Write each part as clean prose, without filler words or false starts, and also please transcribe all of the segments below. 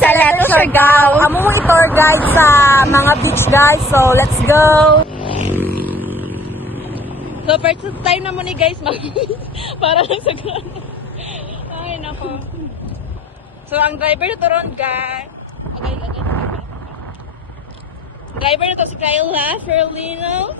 sa Leto Siargao. Amo mo i-tour guide sa mga beach guys. So, let's go! So, first time na mo ni guys, para lang sa grano. Ay, nako. So, ang driver na to ron, guys. Driver na to si Kyla Ferlino.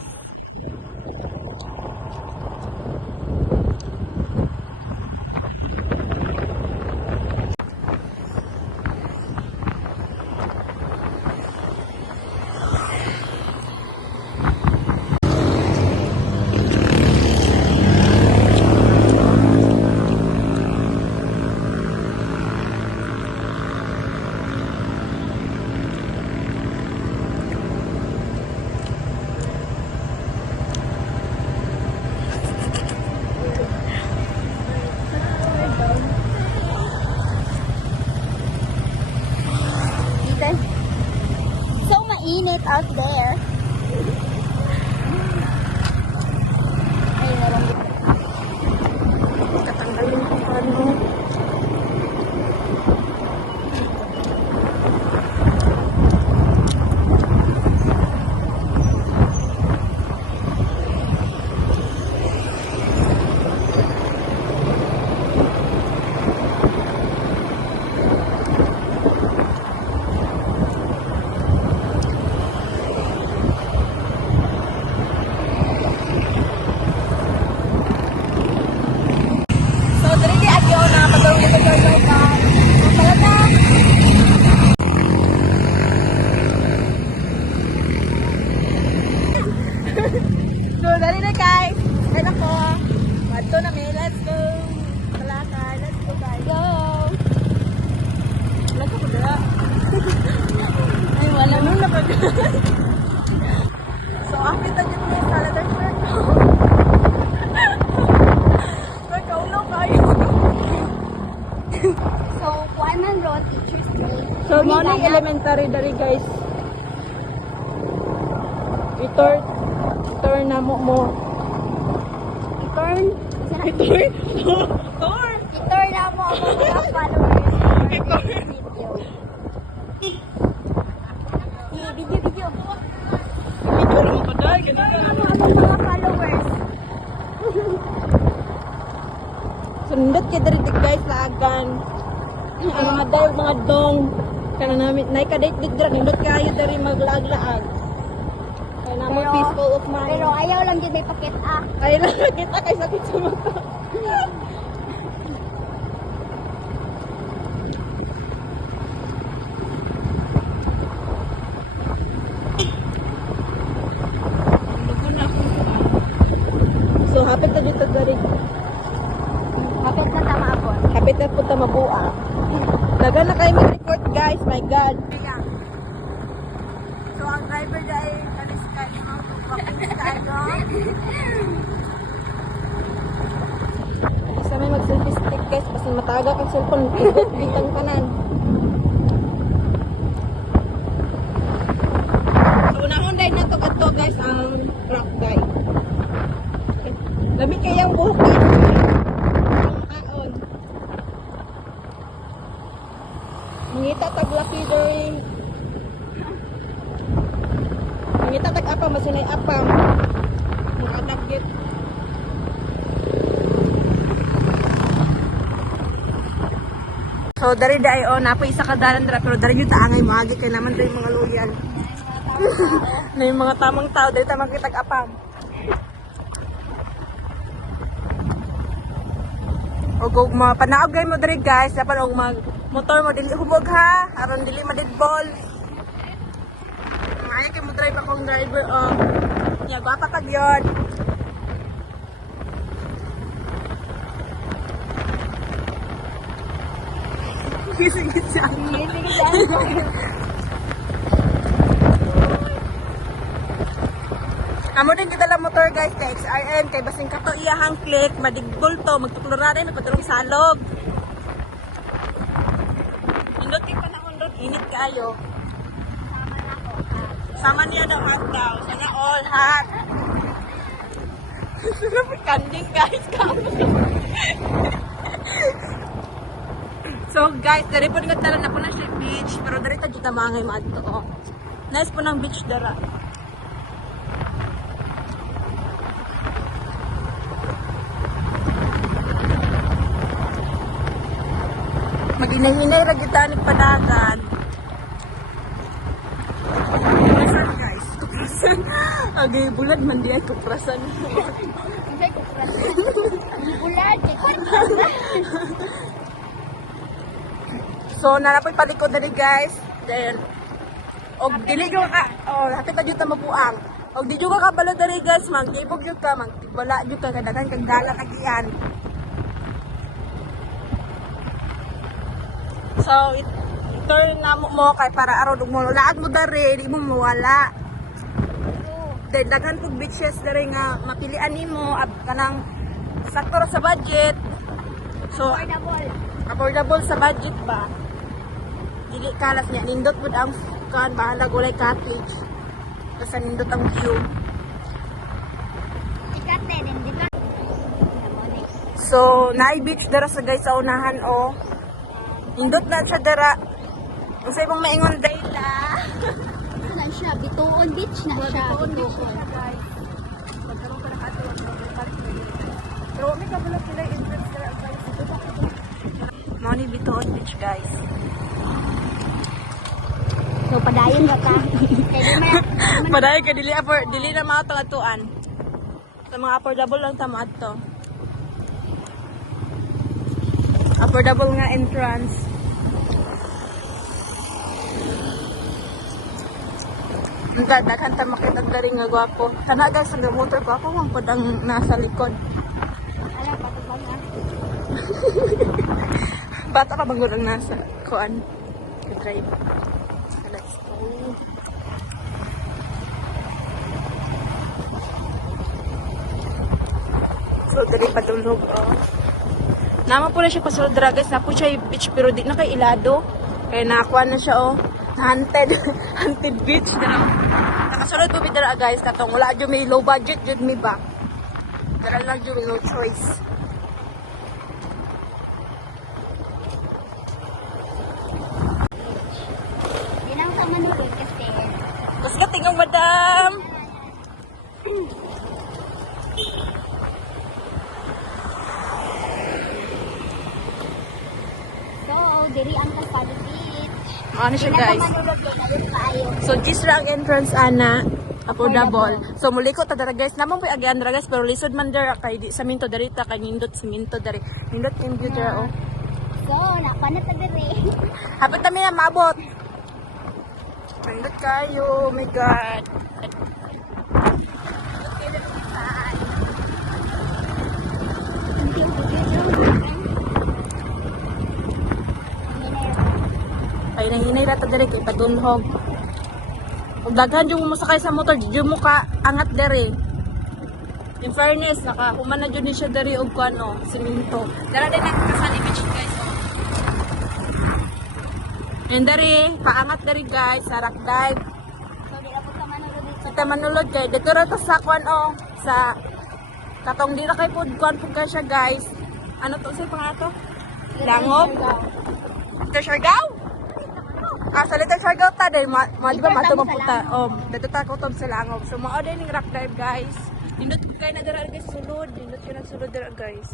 So mainit out there. Ay, meron dito. Tatanggalin ko pa ano. So, dali na guys. Kaya ako. Madto na may. Let's go. Malakad. Let's go guys. Go. Let's go dala. Ay, wala nang napag. So, akit na dito sa Leto Siargao. Magkaulo kayo. So, kuha man road, Teacher's Day. So, morning elementary dari guys. Return na mo. Return. Tour. Return na mo ang mga followers. Return. Video. Video naman pa dahil. Return na mo ang mga followers. Sundot ka dari guys sa agan. Ang mga dayog, mga dong. Kana namin, naikadate dito nindot kayo dari maglaag-laag. Kaya naman peaceful of mind. Pero ayaw lang yun may pakit ah. Ay lang, kita kay sakit sa mata. So, hapit na dito dari. Kapit na tama ako. Hapit na po mabua. Dagan na kayo mag-report guys, my God. So, ang driver dahil kaniskay mo walking sa ano. Isa may mag-selfie stick guys, kasi mataga kang cellphone, tigot bitang kanan. So, unahon dahil na to guys, ang rock guy. Lamig kayang buhok guys. Ang kaon. Mangita taglaki dahil. Mangita tag-apam, masunay apam. Mga dagit. So, dari daay napo isa ka dalan dira pero dari yung taangay maagi kay naman dari mga loyal. Na yung mga tamang tao dari tamang kitag apam. Og panaog gay mo dari guys, dapat og mag motor mo dili hubog ha, aron dili madidball. Maayo kay mo drive akong driver ya bata ka gyud. Sige siya. Amo din kita lang motor guys kay XRM kay basing kato iyahang click madigbol to magtukluraray na patulong salog. Indot kay panahon dot init kayo. Sama niya daw hot daw. Sana all hot. Super kanding guys. So guys, dari po nga tala na po na siya beach, pero dari ta jud mangay maadto. Oh. Nice po ng beach dara. Maginahinay ra gyud ta ni padagan. Kuprasan guys, kuprasan. Agay bulag man di ay kuprasan. Hindi ko prasa. Bulag. So, nanapoy palikod na rin guys. Then, og dili yung ka, hapit na dito mabuang. Og di yung ka kabalo na rin guys, magtibog yung ka, magtibala yung ka, kadagan kang dala kagian. So, turn na mo kay para araw mo, laad mo na rin, di mo mawala. Then, daghan pag beaches na rin nga, mapilian ni mo, kanang sakto ra sa budget. So, affordable sa budget ba? Dili kalas niya, nindot po ang kan, bahala gulay cottage. Basta nindot ang view. Ikate din, di ba? So, naay-beach dara sa guys sa unahan o. Nindot na siya dara. Kung sa ibang maingon dayla. Na siya, Bituon Beach na siya. Bituon. Magkaroon ka ng ato. Pero may kabalo sila entrance dara guys. Money Bituon Beach guys. So, padayon ka ka. Kaya di man, Paday ka dili na mga tangatuan. Sa mga affordable lang tama ato. Affordable nga entrance. Ang daghan ta makita dari nga gwapo. Kana guys ang motor ko ako mang padang nasa likod. alam pa ko ba? Bata ka bang ang nasa kuan? Drive. Let's go. So, dali patulog, oh. Nama po na siya pasulod dra guys. Na po siya yung beach pero di na kay ilado. Kaya nakakuha na siya, oh. Haunted. Haunted beach na. Nakasulod po bidara guys. Katong wala dyan may low budget dyan may ba. Dara lang dyan may no choice. Di na ako manulog kasi. Mas ka tingong madam. So, diri ang Calzado Beach. Ano siya Di na guys? ako manulog kay alis paayo. So, gis ra ang entrance ana. Affordable. So, muliko ta dara guys. Namang po'y agian dara guys. Pero lisod man dara kay di sa minto dara ta. Kay nindot sa minto dara. Nindot yung view dara, oh. So, napanat na diri. Hapit na na maabot. Nindot kayo. Oh my God. Ay, nanginay rata dere kay padulhog. Ug daghan yung musakay sa motor, di mo ka angat dere. In fairness, nakahuman na dyan ni siya dere og kuano, siminto. Dara din ang kasali beach guys. Oh. And dere, paangat dere guys, sa rock dive. So, di na po ka manulog dito. Kita manulod kay dito ra ta sa kuano, sa katong di ra kay pud kuan pud ka siya guys. Ano to sa pangato? Langob. Sa Siargao? Ah, sa Little Siargao ta dahil di ba mato mapunta. Dito ta ko sa Langob. So mao din ning rock dive guys. Dindot ko kay na dira guys sulod, dindot siya nagsulod dira guys.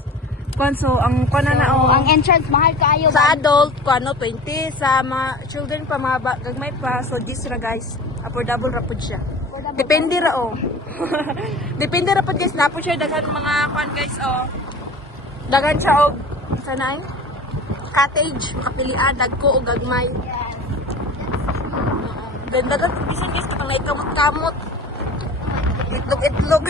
Kuan so ang kuan na So, oh. ang entrance mahal kaayo. Sa adult kuano 20, sa mga children pa mga gagmay pa so this ra guys. Affordable ra pud siya. Depende ra oh. Depende ra pud guys na po siya daghan mga kuan guys oh. Daghan siya og sanay cottage makapilian dagko og gagmay. Then dagat bisan guys katong kamot-kamot. Itlog-itlog.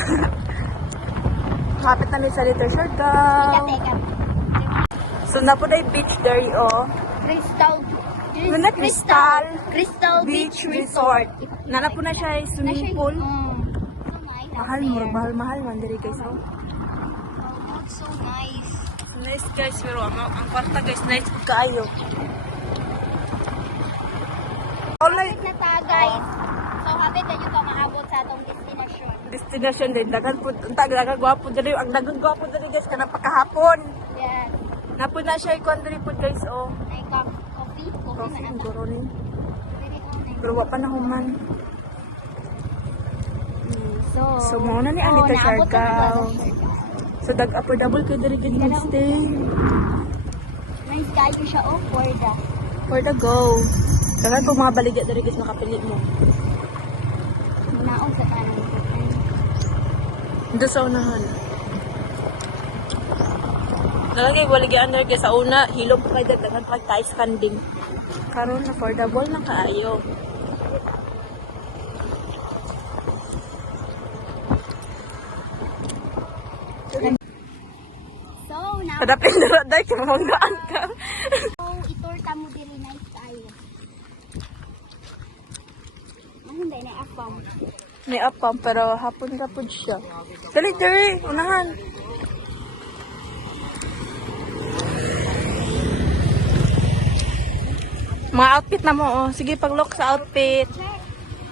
Kapit na ni sa Little Siargao. Teka. So na po na yung beach there oh. Muna Crystal Beach Resort. Nana po na siya yung swimming pool. Mahal man diri guys oh. So nice. So nice guys pero ang kwarta guys nice po kaayo. Online Na ta guys. So happy kayo ka maabot sa atong destination. destination din dagan po dagan gwapo diri ang dagan gwapo diri guys kanang pagkahapon. Yes. Napo na siya ikon diri po guys oh. Like coffee ang guro ni. Very own. Pero wa pa na human. So, So, mao na ni ani ta naabot na Siargao. Siargao. So, affordable kay diri gid mo stay. Nice kayo siya For the go. Kaya kung mga baligya diri gid makapili mo. Naog sa kanan. Doon sa unahan. Nalagay baligyan diri kay sa una, hilom pa kay daghan pa tayo standing. Karon affordable na kaayo. So, now, Kadapin na dai kay mamanggaan ka. itorta mo diri nice kayo. Ano hindi na apam? May apam pero hapon ka pud siya. Dali diri, unahan. Mga outfit na mo oh. Sige pag-look sa outfit.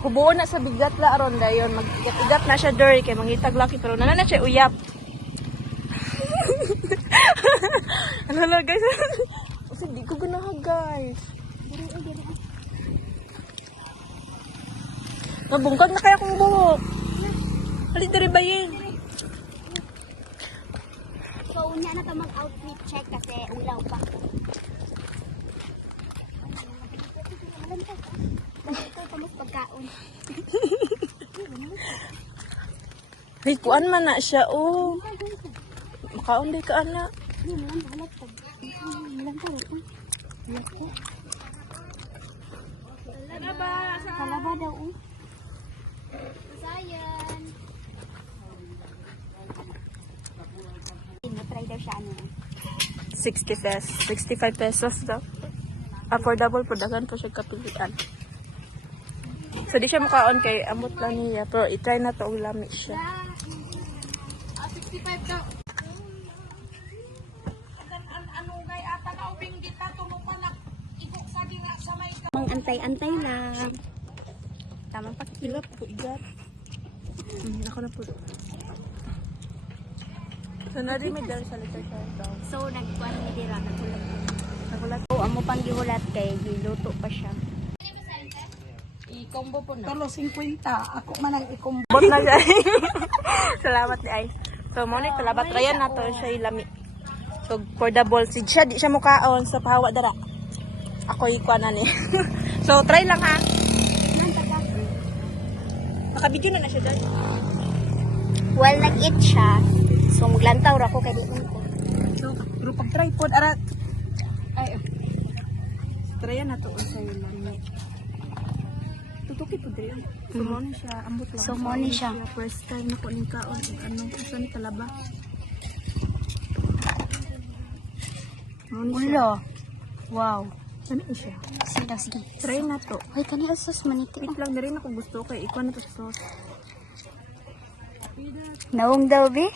Hubuon na sa bigat la aron dayon. Mag-igat na siya diri kay mangitag laki pero nana na siya uyap. Ano na guys? Kasi di ko ganaha guys. Nabungkag na kaya kong buhok. Halit diri bayin. So, unya na to mag-outfit check kasi ulaw pa. Bakit ito pa mas pagkaon? Ay, kuan man na siya oh. Makaon di ka ana. Malang balat pa. Malang balat pa. Kalaba daw oh. Sayan. Try daw siya ano. 60 pesos. 65 pesos daw. Affordable po. Dagan po siya kapilian. So, di siya makaon kay amot lang niya. Pero, itry na to. Ulami siya. 65 daw. Mang antay-antay lang. Tamang Hilap po. Igat. Ako na po. So, nari may dahil sa letter siya daw. So, nagkuhan ni Dira. Nagulat. Nagulat. Oh, amo pang gihulat kay giluto pa siya. I-combo po na. Tolo 50. Ako man ang ikumbo. Bot na siya. Salamat ni Ay. So, muna talabat rayan na to siya ilami. So, for the ball sig siya, di siya mukaon sa pahawa dara. Ako ikuan na ni. So, try lang ha. Nakabidyo na siya dahil. Well, nag-eat siya. So, maglantaw ra ko kay di ko. So, pero pag try po, arat. Ay, tryan na to sa ilami. Tutuki po diri. So, muna siya, ambot lang. So, muna siya. First time na ko ning kaon. Anong gusto ni talaba? Muna siya. Wow. Ano siya? Sige, sige. Try na to. Ay, kanina sus maniti. Wait lang na rin ako gusto kay ikuan na to sa sauce. Nawong daw, be?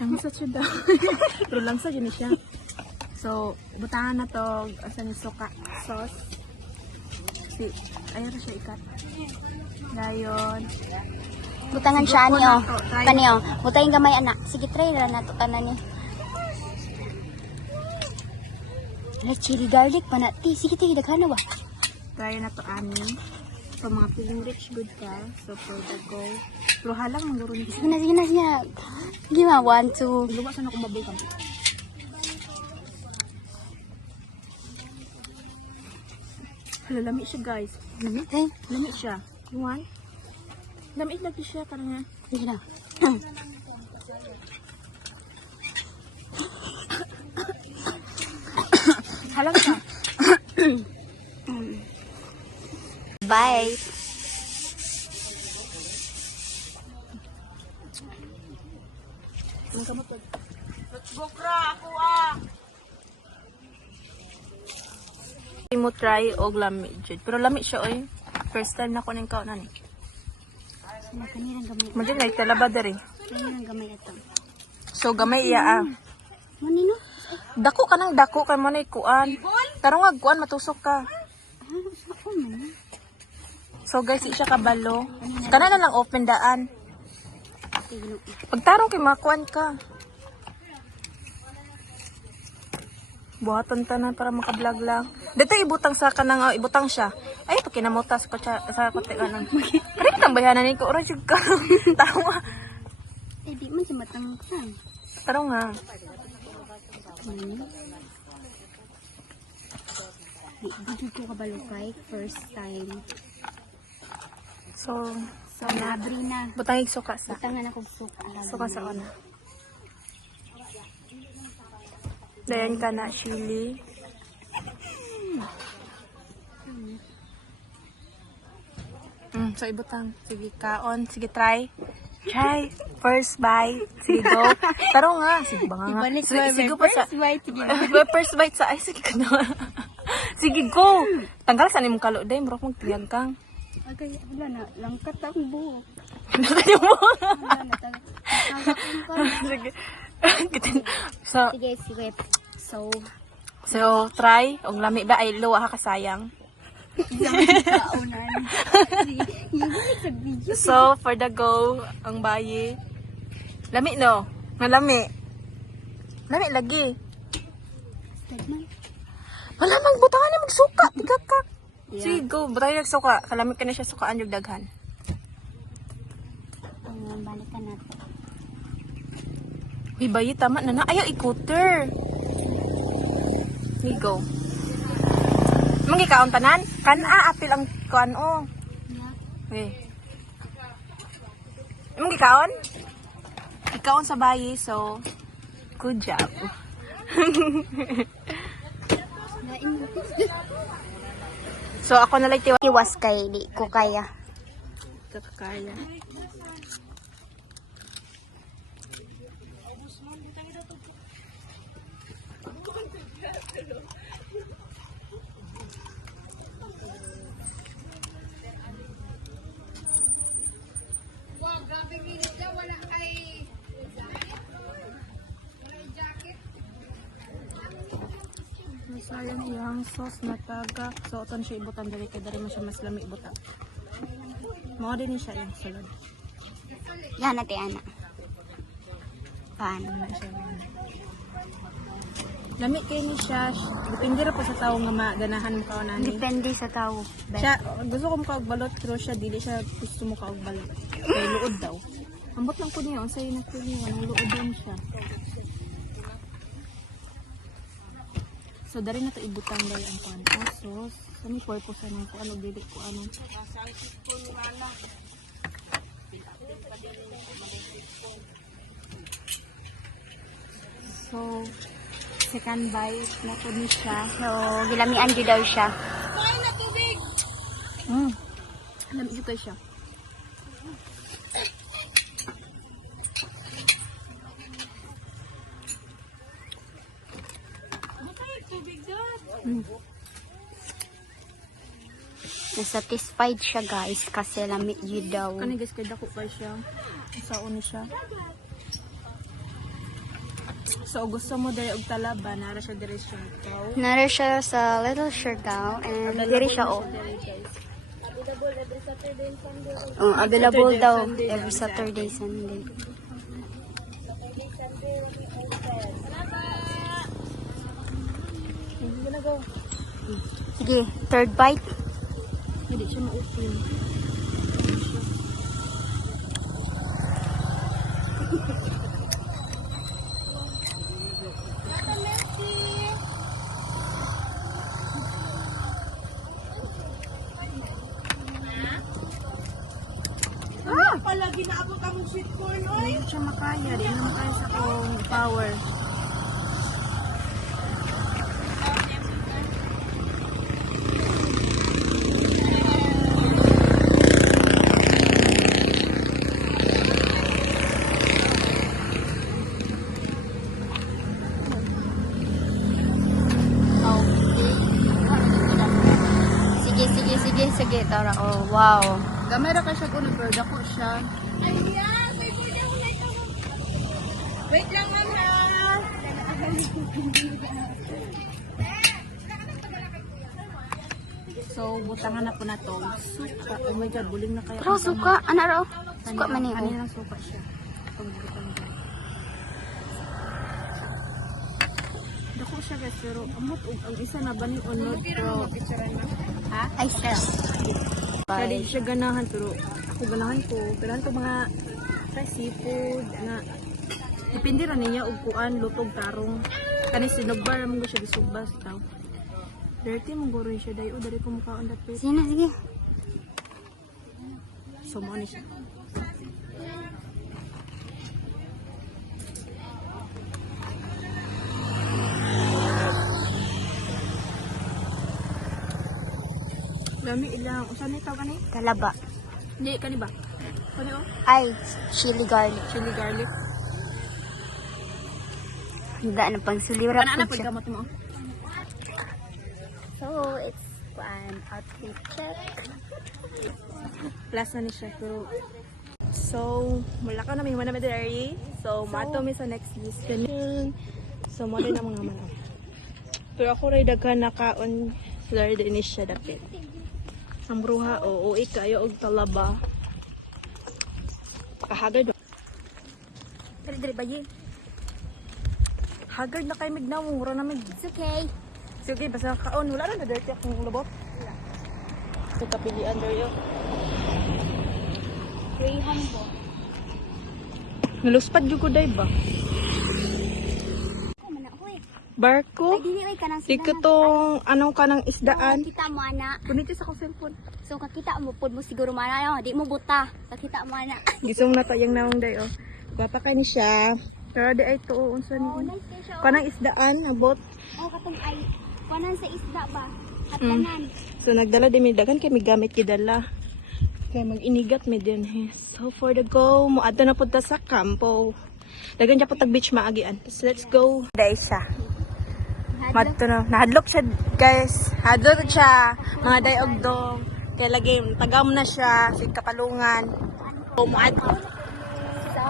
Langsa siya daw. Pero langsa yun siya. So, butangan na to asa ni suka sauce. Si, ayaw na siya ikat. Gayon. Butangan siya ni, oh. Try. Kani, oh. Butangin gamay, anak. Sige, try na na to tanan ni. Ala, chili garlic pa na. Ti, sige, ti, daghan na ba? Try na to ani. So, mga feeling rich good ka. So, for the go. Pero halang ng guro ni. Sige na, sige na, sige na. Sige ma, 1, 2. Luwa sa na kumabay Lami siya guys. Lamit, ay. Lami siya. You want? Lami lagi siya. Karang Sige na. halang siya. Bye. Let's go kra ako ah. Mo try og lami jud. Pero lami siya oy. First time na ko ning kaonan. Sila kanirang gamay. Magin na talaba diri. Kanirang gamay ito. So gamay iya ah. Manino? Dako ka nang dako kay mo na kuan. Tarong nga kuan matusok ka. Ako man. So guys, siya kabalo. Kana na lang open daan. Tigno. Pagtarong kay makuan ka. Buhaton tanan para maka-vlog lang. Dito ibutang sa kanang ibutang siya. Ay pakinamutas ko sa kote kanan. Kani tambayanan ni ko ora jud ka. Tawa. Eh, di man siya matangkang. Taro nga. Di budyo ko kabalukay. First time. So, So, nabri na. butang suka sa. Tangan ako suka. Suka sa ona. Dayan ka na chili. So ibutang. Sige kaon, sige try. Try. First bite. Sige go. Taro nga. Sige ba nga. Ibalik Sige, mo, sige may pa sa. first bite, sige. First bite sa. Ay, sige ka na. Sige go. Tanggal sa nimong kalo day. Murok mong tiyang kang. Okay, wala na. Langkat ang buhok. Ano mo? Wala na talaga. Sige. So, Sige, sige. So, try. Og lami ba ay luwa ka kasayang. kaunan. Yung sa video. So, for the go, ang bayi. Lami no? Malami. Lami lagi. Stagman. Wala mang butangan na magsuka. Tigakak. Sige, go. Butang yung suka. Kalamit ka na siya sukaan yung daghan. Balikan natin. Uy, bayi, tama na na. Ayaw, ikuter. Here go. Mangi kaon tanan? Apil ang kuan o. Okay. Mangi kaon? Ikaon sa bayi, so good job. So ako na lang Iwas kay di ko kaya. kaya. Sayang iyang sauce na taga. So, ito siya ibutan dali kaya dari mo siya mas lami ibutan. Mga din siya yung sulod. Yan natin, anak. Paano? Lami kayo ni siya. Depende ra po sa tao nga maganahan mo kaon ani. Depende sa tao. Siya, gusto ko makaog balot pero siya dili siya gusto mo kaog balot. Kay luod daw. Ambot lang ko niya, unsay na ko niya, ang luod din siya. So dari na to ibutang dai ang kuan. Sauce. Kani purpose ano ko ano dili ko ano. So second bite na po ni siya. So, gilamian dyan daw siya. Alam ito siya. Na-satisfied siya guys kasi lami yun daw. Kani guys kay dako pa siya. Sao ni siya. So gusto mo dali og talaba nara siya diri siya. Nara siya sa Little Siargao and diri siya oh. Available daw every Saturday, Sunday. Sige, third bite. Hindi siya ma-open. Palagi na ako kamong sweet corn, oy. Hindi siya makaya. Di na makaya sa kong power. Sige, tara. Oh, wow. Gamay ra ka siya kung nag-bird ako siya. Wait lang, ma'am, ha? So, butangan na po na to. Suka. Oh my God, buling na kaya. Pero suka, ano raw? Suka man eh. Kanilang suka siya. Pag butang. Dako siya guys, pero amot og ang isa na ba ni unod pero Ha? Ay, sir. kaya di siya ganahan pero ako ganahan ko mga fresh seafood na depende ra niya og kuan lutog tarong kani sinugbar mo siya bisubas taw. Dirty mo guro siya dayo dari ko mukhaon dapit. Sige na, sige. So mo ni siya. Dami ilang usa ni taw kani? Talaba. Hindi kani ba? Kani oh? Ay, chili garlic. Chili garlic. Handa na pang sulirap Ana po pag siya. gamot mo. So, it's an outfit check. Plus na ni siya pero so mula ka na may mana medali. So mato mi sa next destination. So mo din ang mga mana. Pero ako ray daghan nakaon sa din ni siya dapit. Ang bruha o uwi kayo og talaba. Kahagad. Dali ba yi? Hagard na kay mignaw, mura na mig. It's okay. Sige, basta kaon wala na dirty akong lubot. So kapilian der yo. Graham po. Naluspad jud ko day ba? Ako man ako eh. Barko? Ay, dili ay ka nang Di ka tong anong ka ng isdaan. Kita mo, ana. Kuniti sa ko cellphone. So, kakita mo po mo siguro mana. Di mo buta. Kakita mo, ana. Gisong na tayang naong day oh. Gwapa ka ni siya. Pero di ay to unsa Oh, ni. nice kayo siya. Kanang isdaan abot. Oh, katong ay. Kuanan sa isda ba? Hatanan. So nagdala din mi dagan kay mi gamit kidala. Kaya mag-inigat mi din he. So for the go, moadto na pud ta sa kampo. Dagan siya po tag beach maagian. So let's go. Day siya. Madto na. Nahadlok siya guys. Hadlok siya. Mga day og dong. Kaya lagi tagam na siya sa kapalungan. So moadto. So,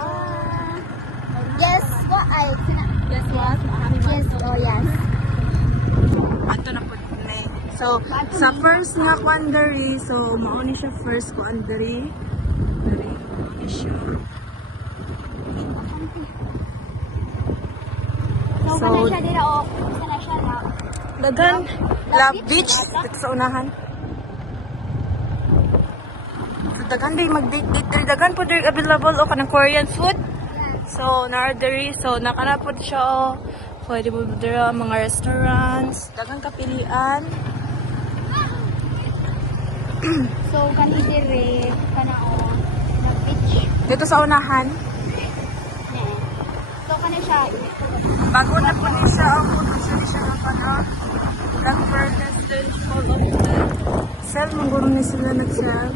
guess what? Ay, Guess what? yes, oh yes. Ato na po na eh. So, sa first nga kuandari, so mauni siya first kuandari. Mauni siya. So, So, kana siya dira o. Isa na siya na. Dagan, Love Beach, dito sa unahan. So, dagan din mag-date-date diri. Dagan po diri available o kanang Korean food. So, na-ordery. So, nakanapod siya o. Pwede mo diri mga restaurants. Dagan kapilian. So, kani dire, kana o. Na beach. Dito sa unahan. Ne. So, kana siya. Bago na po niya siya ang production niya siya ng panahon. Nag-furnace all of the sell. Mangguro niya sila nag-sell.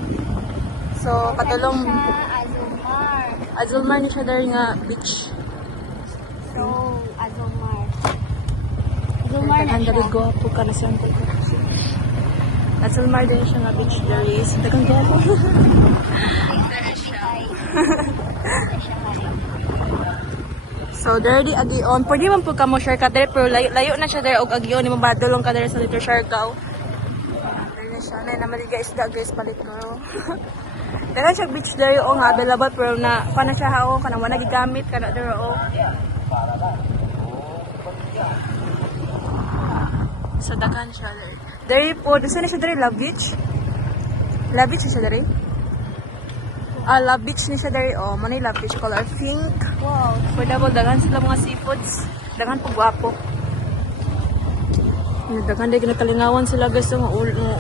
So, katulong Kana siya, Azumar. Azulmar niya siya dahil nga beach. So, Azumar. Azumar na Ang siya. dali gwapo ka na siya. Azulmar din siya nga beach dahil. So, dagang gwapo. So, dirty agion. Pwede man po ka mo share ka dere, pero layo na siya dere og agion. Ni mabadulong ka dere sa little Siargao. Dere na siya. Na namaliga isda guys, palit ko. Dere siya beach dere o nga available, pero na pa na siya hao. Kanang wala gigamit ka na dere o. So, dagan siya dere. Dere po, doon na siya dere, Love Beach. Love Beach na siya dere. Love Beach ni siya dere o. Muna yung Love Beach color pink. Wow. Pwede po, dagan sila mga seafoods. Dagan po gwapo. Dagan din kinakalingawan sila guys.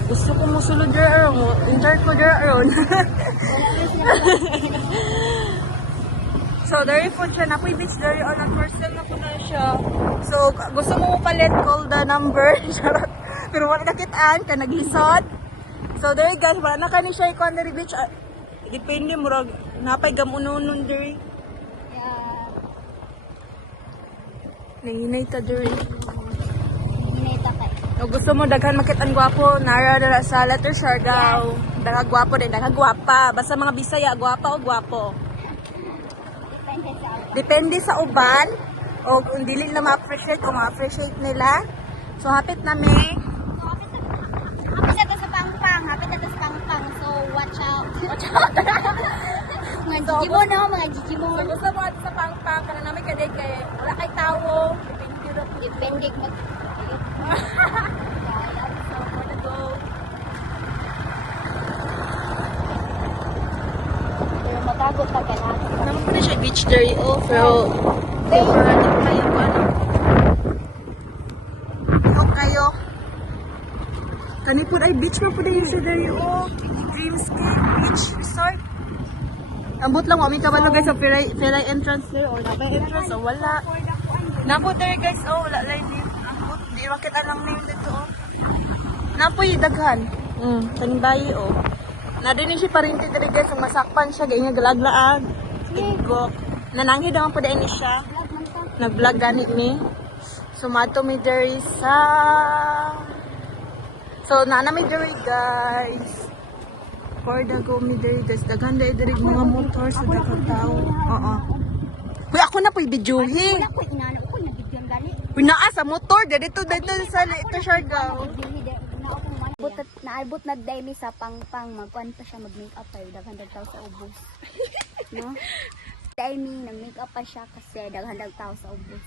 Gusto ko mo sulod dyan. Intern ko dyan. So, dari po siya. Napoy beach dari on. Nag-first na po na siya. So, gusto mo palit, call the number. Pero wala nakitaan ka, naghisod. So, dari guys, wala na ka ni siya ikuan dari beach. Depende, murag napay gamununon dari. Nanginay ta diri. Hineta kay. O gusto mo daghan makit ang gwapo, nara dala sa letter Siargao. Daghang gwapo din, daghang gwapa. Basta mga Bisaya, gwapa o gwapo. Depende sa ako. Depende sa uban o kung dili na ma-appreciate o ma-appreciate nila. So hapit na mi. Hapit na to sa pangpang. Hapit na to sa pangpang. So, watch out. Watch out. Mga Digimon, no? Mga Digimon. So gusto mo at sa pangpang kana namin kadit kay wala kay tawo. Depende Depende mag... So, wanna go. Pero matagot pa ka na. Naman po na siya beach there, oh. Pero, parang kayo po, ano. Ihok kayo. Kani po ay beach na po na yun siya there, oh. Dreamscape Beach Resort. Ambot lang, kami kabalo guys sa Peray entrance there, or nabay entrance, oh, wala. Napo there guys, oh, wala lang din. Ambot, di makita lang name dito, oh. Napo yung daghan. Kaning bayi, oh. Nadinig siya parinti dito guys, ang masakpan siya, ganyan galaglaag. Igok. Nananghi daw po dahil siya. Nag-vlog ganit ni. Sumato mi diri sa... So, nana mi diri guys. For the go mi diri guys. Daghan diri mga motor sa daghang tao. Oo. Uy, ako na po'y videohin. Ako, inano ko, nabigyan gali. Uy, naa sa motor. Dito sa ito siya daw. Naabot na day mi sa pangpang magkuan pa siya mag-makeup pa daghan tao sa ubos. No? Day mi nag-makeup pa siya kasi daghan tao sa ubos.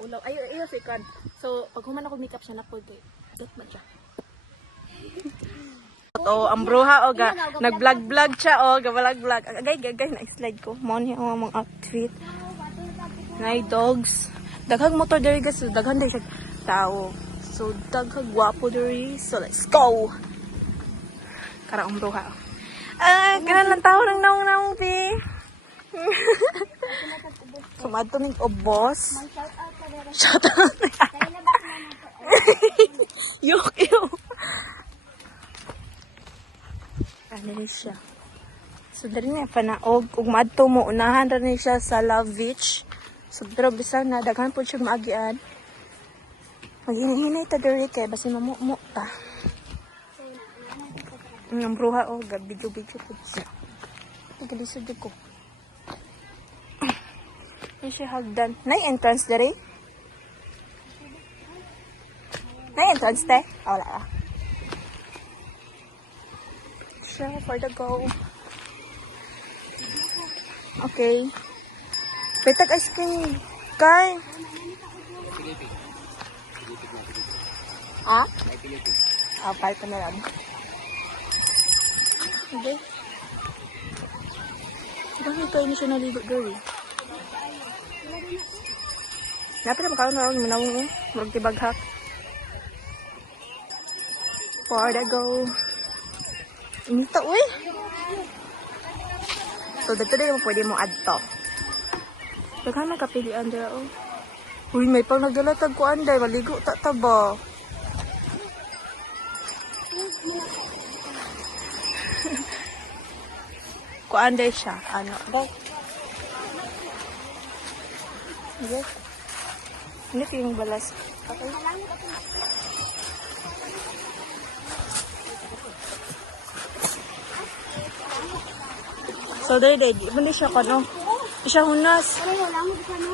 Ulaw. Ayo si Kan. So, pag human ako makeup siya na po kay. Dat man siya. Oh, ang bruha o ga nag-vlog siya o ga-vlog. Agay na-slide ko. Mo ni ang mga outfit. Nay dogs. Daghang motor diri guys, daghan diri siya tao. So daghang gwapo diri. So let's go. Karang ang bruha. Kanan lang tao ng naong pi. Sumadto ning obos. Shout out. Yok. Ano rin siya. So, dari na panaog. Kung madto mo, unahan rin siya sa Love Beach. So, pero bisang na, daghan po siya maagian. Maghinay-hinay ta dari kay, basi mamu ta. Ang bruha, oh, gabidyo-bidyo po siya. Pagalisod ko. Yan siya hagdan. Nay-entrance dari? Nay-entrance, te? Oh, wala ka. For the go. Okay. Petag ice cream. Kay. Ah? Ah, pal pa na lang. Okay. Bakit kayo na siya naligo girl? Dapat na makaroon na lang manawang eh. Murag tibaghak. For the go. Inita, uy. So, dito na yung pwede mong add to. Daghan na kapilian dira, oh. Uy, may pang nagdalatag ko anday. Maligo ta ba? Ko anday siya. Ano? Go. Okay. Hindi ko yung balas. Okay. So, dahil, di ba siya ka, no? Siya hunas.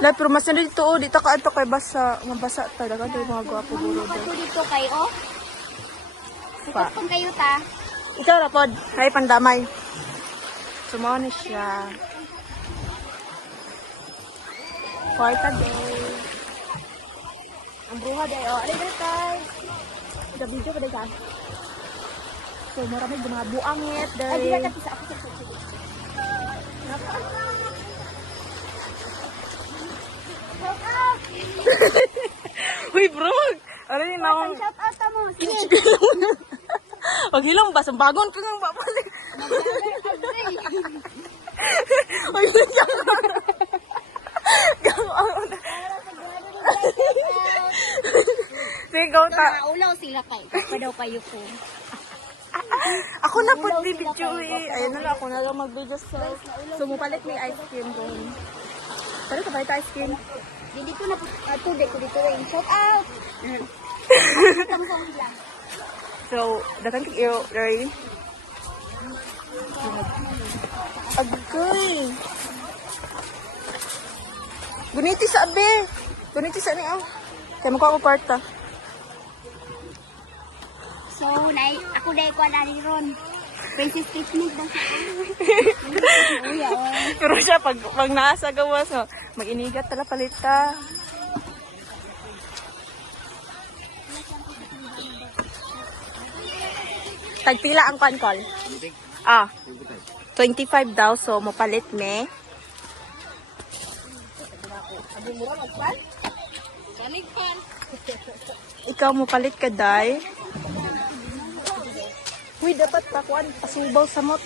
Lai, pero mas na dito, oh. Dito ka ato kay basa. Mabasa talaga. Dahil mga gwapo buro Ako doon. dito kayo, oh. Pa. Sikat kung kayo ta. Ikaw, Rapod. Hay, pandamay. Sumawa na siya. Kwarta day. Ang bruha day, oh. Alay, guys. Video pa day ka. So, marami bumabuangit day. Ay, di ba kasi sa ako sa Uy, bro! Ano yun ako? shout out mo. Sige. Pag hilang ba? Sambagon ka nga babalik. Uy, hilang ka. Gawang. Sige, gaw ta. Ulaw sila kayo. Pa daw kayo ko. Ako na po di video eh. Ayun na lang, ako na lang mag-video so mupalit may ice cream doon. Pero ka palit ice cream? Dito na po. Tude ko dito rin. Shout out. So, dakan kik iyo, Larry. Agay. Guniti sa abe. Guniti sa niya. Kaya mo ako parta. So, ako dahil ko na rin ron. Princess Picnic daw siya. Uya, oh. Pero siya, pag naasa gawa, so, mag-inigat tala palita. Tagpila ang kankol? Ah, 25 daw. So, mapalit me. Ikaw mapalit ka, day. Uy, dapat pakuan. Pasubaw sa mot.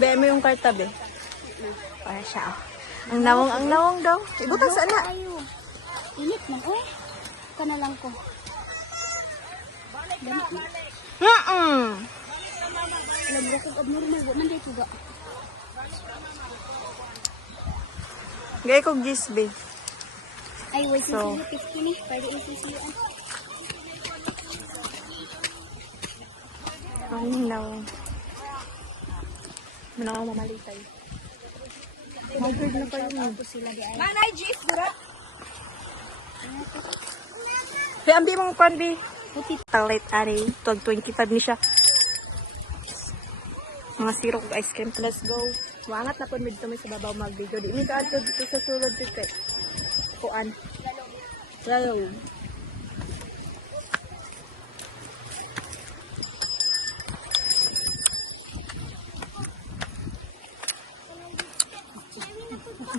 Be mo yung karta, be. Para siya, oh. Ang nawang daw. Ibutang saan na? Ayo. Init man, oy. Kana lang ko. Lagi ko abnormal, wa man day tuga. Gaya kong gis, be. Ay, wait, So, sisiyo, 50 ni. Pwede isisiyoan. Ang nawang. Manawang mamalitay. Mag-bird na kayo mo. Ako sila di ay. Manay, Jeep, dura. Be, ambi mong kwan, be. Talit, ari. Tuwag 25 ni siya. Mga sirok ice cream. Let's go. Wangat na po dito may sa babaw mag-video. Di mi kaan ko dito sa sulod dito. Kuan. Lalo.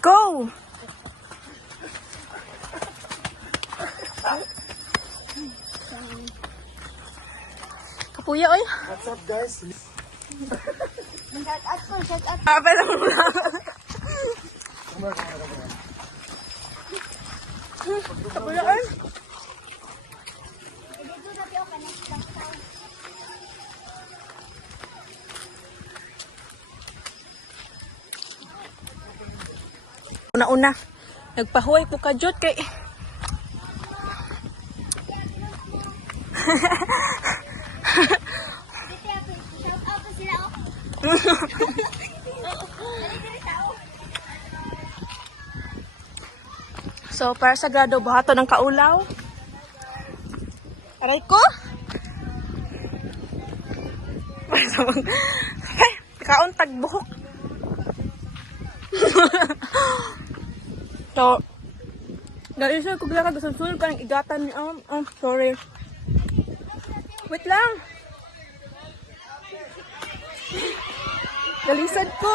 Go! Kapuya, oy. What's up, guys? Shout out ko, shout out. Pero mo lang. Kapuya, oy. Una-una, nagpahuay po ka, Jot, kay... Shout out ko sila, oh. So, para sa grado, bahato ng kaulaw. Aray ko! Para sa mga... Ay, kaon tagbuhok. So, naisip ko lang gusto sulod ka ng igatan ni sorry. Wait lang. Galisad ko.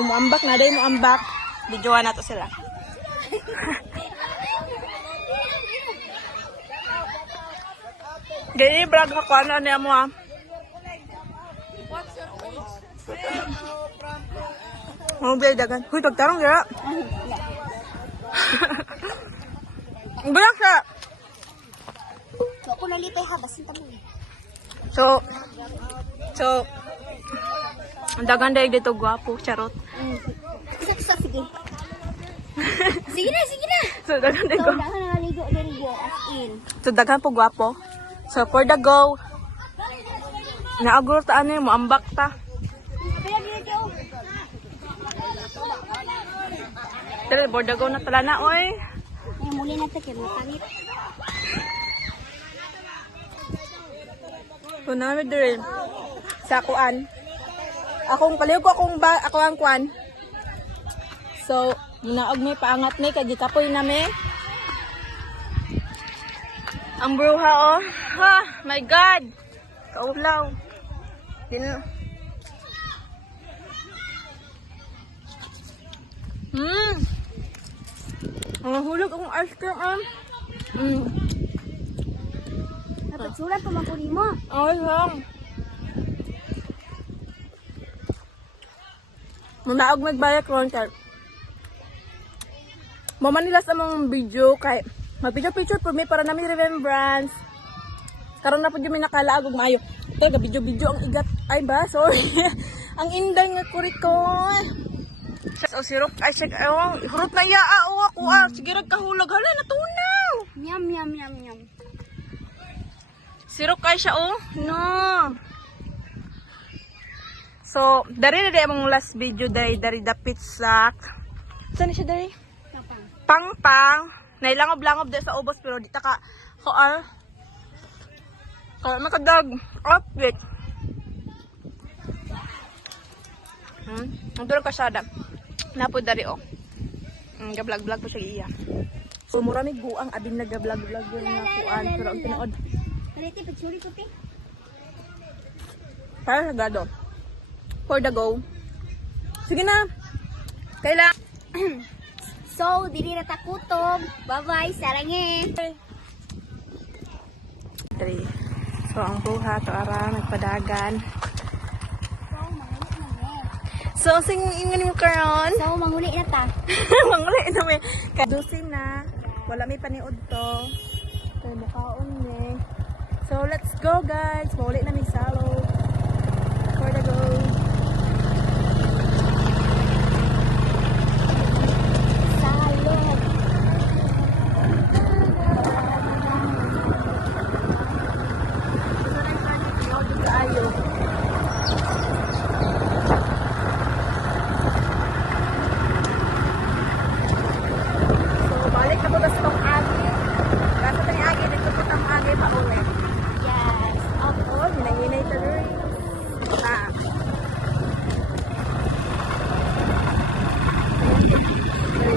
Umuambak na day mo ambak. Videoan na to sila. Gani brag ako ano niya mo ah. Mau biar dagan. Huy, tagtarong gira. Bilang siya. So, ako nalitay ha, basin tabi. So, ang dagan dahil dito gwapo, charot. Saksa, sige. Sige na, sige na. So, dagan dahil So, gwapo. dahil naligo, dirigo, as in. So, dagan po gwapo. So, for the go, naaguro ta ano mo, ambak ta. Kaya dito, oh. Tara, for the go na tala na, oy. Ay, muli na ito, kaya matangit. So, namin din sa kuan. Akong paliw ko ako ang kuan. So, munaog may paangat ni kay gikapoy na me. Ang bruha oh. Ha, my god. Kaulaw. Din. Ang hulog akong ice cream ah. Dapat sulat pa makuli mo. Ay lang. Munaog magbayad ko kay Mama nila sa mong video kay mag-video-picture for me para namin remembrance. Karon na po yung nakalaag og maayo. Ito, video-video ang igat. Ay ba? Sorry. Ang inday nga kuriko. So, sirok. Ay, hurot na yaa. O ako sige, kahulog. Hala, natunaw. Yum, yum, yum, yum. Sirok kay siya, oh. No. So, dari mong last video, dari the pizza. Saan siya, dari? Kapang. Pang-pang. Nailangob-langob din sa ubos, pero di ta ka. Kaya makadag. Outfit. Ang tulog ka siya, napo dari, oh. Gablag-vlog po siya iya. So, murami guang abin na gablag-vlog yung nakuan. Pero ang tinood. Kaliti, pagsuri ko, te. Para sagado. For the go. Sige na. Kailan? So, dili na takutob. Bye-bye, sarange. 3. So, ang buhat, ara, nagpadagan. So, manguli na me. So, ingin mo karon. So, manguli na ta. Manguli na may. Kadusin na. Wala may paniod to. So, makaon ni. So, let's go guys. Mawali na may salo. For the go. Salog. Ayo. So, balik na po sa tong agi. Kaso tong agi, dito po tong agi pa ulit. Yes. Ako, hinahinay tuloy. Ah.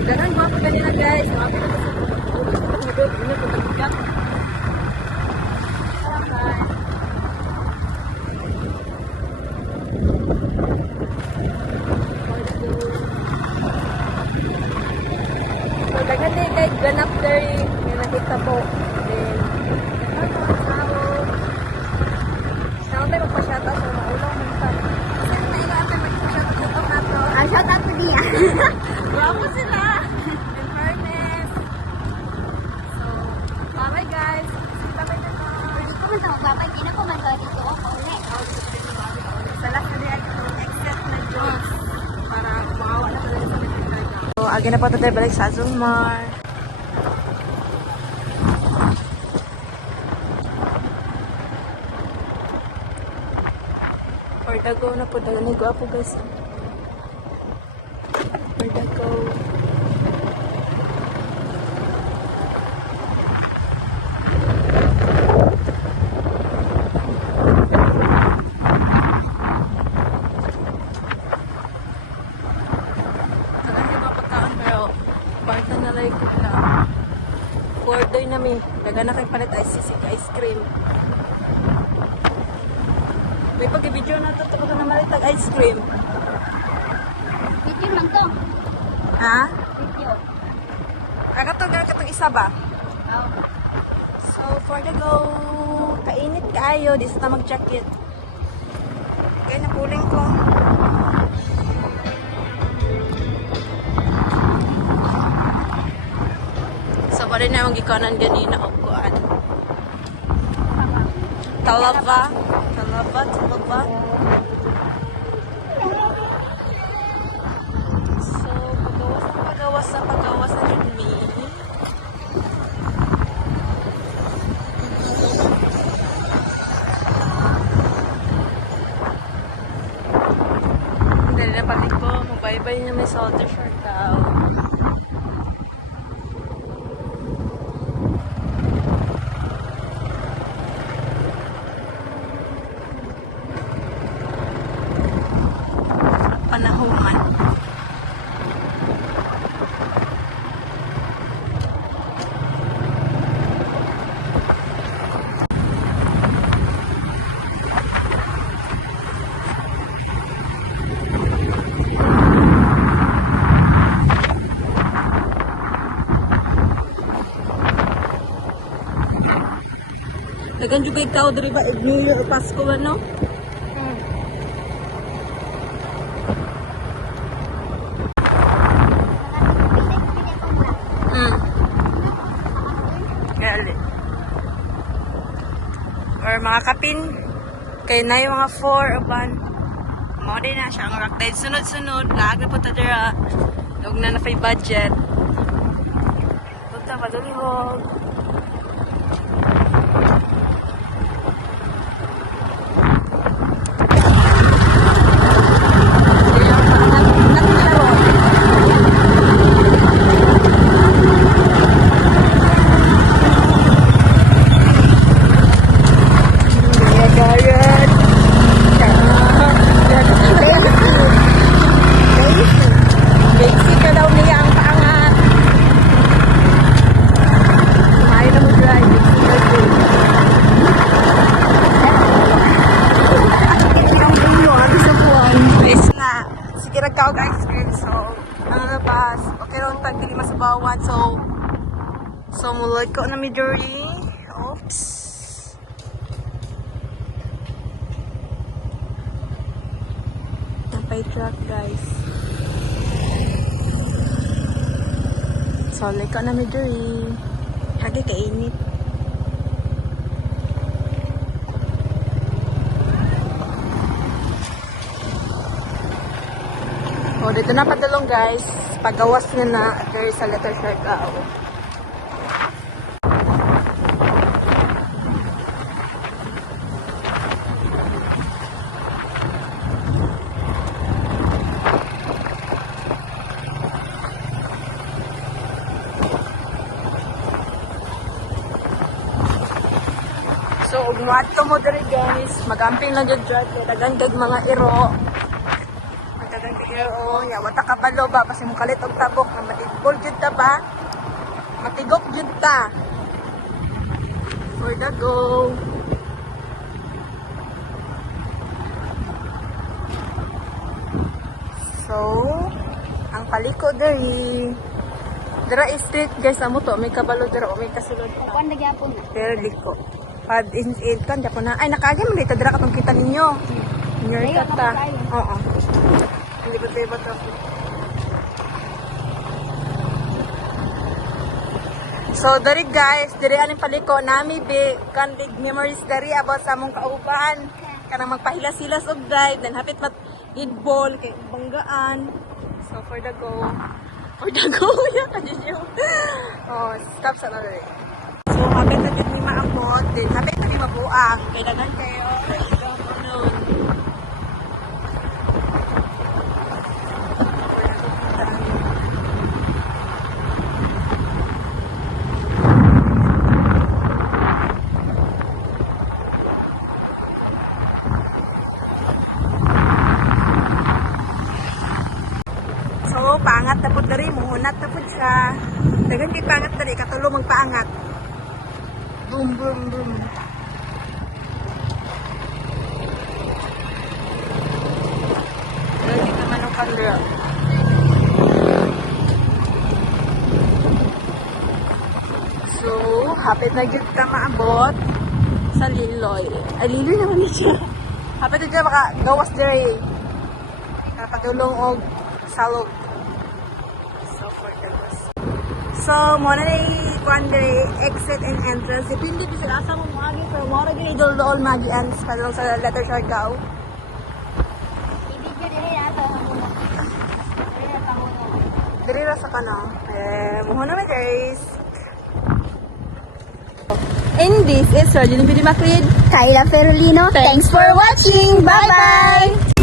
Ganun mga pa kanina guys. Sabi na sa pagkakagod. Ini po tagkak. So, dagan din guys, ganap dari yung nakita po. Then, Saan tayo magpa-shoutout sa mga ulang minsan? Saan tayo natin magpa-shoutout sa itong nato? Shout out to Dia. Bravo sila! In fairness. So, bye guys. See, bye-bye na to. Hindi ko man sa magbabay. Hindi na ko man sa dito ako ulit. Sa last na din except na jokes. Para maawa na talaga sa mga. So, agi na po tayo balik sa Azulmar. For the go na po. Dagan po guys. For the go. Saan yung mga pagkaon pero parta na like na. Order na mi. Daga na kayong palit ice cream. May pag-video na ito ko na malitag ice cream. Video lang to. Ha? Video. Kakatong isa ba? Oh. So, for the go, kainit kaayo. Di sa mag-jacket. Kaya napuling ko. So, pa rin na gikanan ganina o kuan. Talaba. Talaba. So, pagawas na yun me. Dali na pati ko, magbay-bay niya may soldier shirt daw. Panahuman. Dagan juga ikaw dari ba New Year Pasko ano? Gali. Or mga kapin kay na yung mga 4 uban. Mo din na siya ang rock dive sunod-sunod, lag na po ta dira. Dog na fay budget. Punta pa dulihog. Basic ka daw niya ang paangat. Kumain kaog ice cream. So, ang labas. Okay ron tag dili masubawan. So mulod ko na mi diri. Oops. Napay truck guys. So, like ko na mi diri. Hagi kainit. O, dito na padulong guys. Pagawas na there sa letter Siargao. So, ugmuat ko mo diri guys. Magamping lang dyan dyan. Dagandag mga iro. Ya, wata ka balo ba kasi mong kalit og tabok na matigol jud ta ba? Matigok jud ta. For the go. So, ang paliko diri. Dira is street guys amo to, may kabalo dira o may kasulod pa. Kuan na gyapon. Pero liko. Pad in kan japo na. Ay nakagi man dito dira katong kita ninyo. Inyo Layo ta. na tayo. Oo. Libot-libot ako. So, dari guys, dari aning paliko nami be kandig memories dari about sa among kauban. Kanang magpahilas-hilas og drive, then hapit mat ball kay banggaan. So, for the go. For the go, ya kanyo. Oh, stop sa na dali. So, hapit na jud ni maabot, then hapit na ni mabuang. Kay daghan kayo. Noon. So, paangat na po dari, muhunat na po siya. Dagan kay pangat dari, katulong magpaangat. Boom, boom, boom. Dagan naman ang kandra. So, hapit na dyan ka maabot sa Liloy. Ay, Liloy naman na siya. Hapit na dyan makagawas dari. Katulong og salog. So, muna na i-kuan exit and entrance. Depende di sila asa mo maagi pero muna gini idol-dol magi and padulong sa letter Siargao. Ibig diri ato muna. Diri na pangulo. Diri ra sa kana. Muna na guys. And this is Rogeline Macrid. Kyla Ferolino. Thanks for watching. Bye-bye.